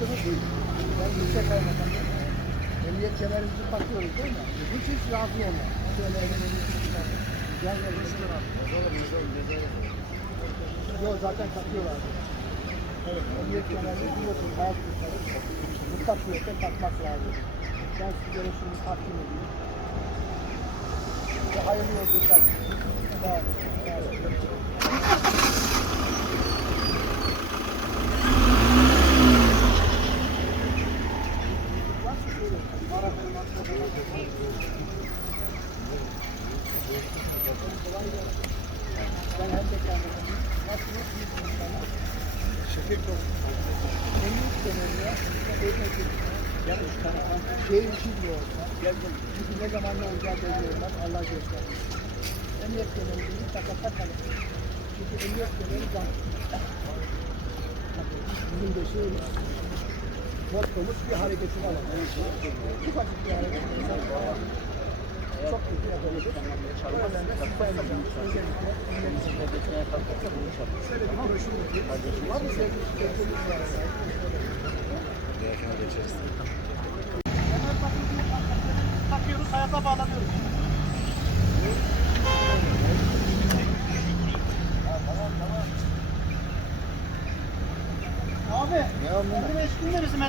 amacımız buydu. Yani şey ülke kaymakamı. Emniyet kemerimizi takıyoruz değil mi? Hiç hiç razı olma. Şöyle elimizi tutuyorlar. Gel gel göster abi. Yok zaten takıyorlar. Evet, emniyet kemerini biliyorsun bazı kuşları mutlak surette takmak lazım. Ben size görüşümü takdim ediyorum. Size hayırlı yolculuklar. Sağ olun. Sağ olun. Şehir işi diyor. Çünkü ne zaman ne olacağı belli olmaz. Allah göstermiş. Emniyet kemerimizi mutlaka takalım. Çünkü emniyet kemeri can. Bizim de şeyimiz mottomuz bir hareketi var. Ufacık bir hareket. Çok kötü yapabilir. O nedenle sizden özellikle Şöyle bir broşür yapayım. Var mı sevgili sevgili Kemer takıyoruz, hayata bağlanıyoruz. Abi, 55 gün de bizim